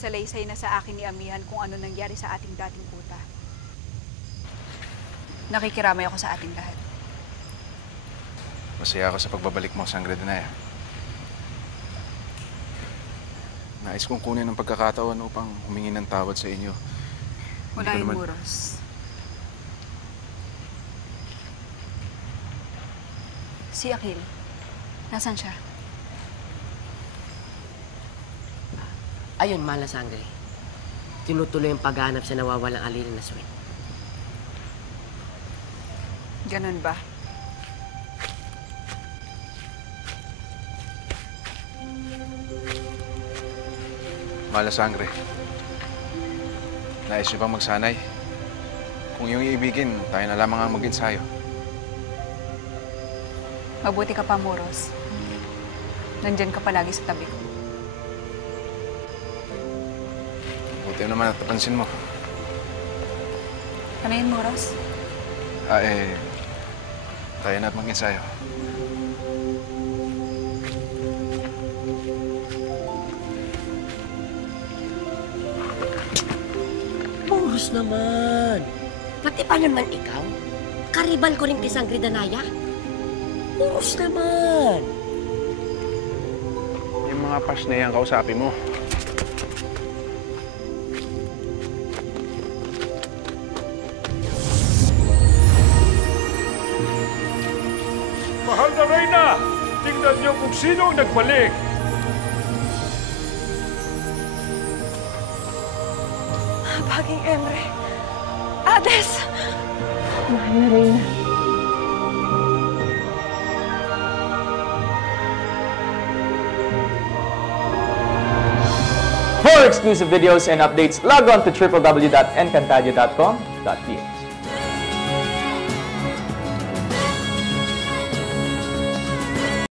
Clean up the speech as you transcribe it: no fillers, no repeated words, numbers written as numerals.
salaysay na sa akin ni Amihan kung ano nangyari sa ating dating kuta. Nakikiramay ako sa ating lahat. Masaya ako sa pagbabalik mo, Sangre Danaya. Nais kong kunin ang pagkakataon upang humingi ng tawad sa inyo. Unahin mo, Ross. Si Akil, nasan siya? Ayun, Mala Sangre. Tinutuloy ang paghahanap sa nawawalang alilin na Swin. Ganun ba? Mala Sangre. Nais niyo bang magsanay? Kung iyong iibigin, tayo na lamang ang mag-ensayo. Mabuti ka pa, Moros. Nandyan ka palagi sa tabi ko. Buti naman at napansin mo. Ano yun, Moros? Tayo na at mag-ensayo. Moros naman! Pati pa naman ikaw? Karibal ko rin kay Sangre Danaya? Moros naman! Yung mga pas na yan, kausapin mo. Mahal na Reyna! Tingnan niyo kung sino ang nagbalik! Baging Emre. Hades! Mahal na Reyna. For exclusive videos and updates, log on to www.encantadia.com.ph.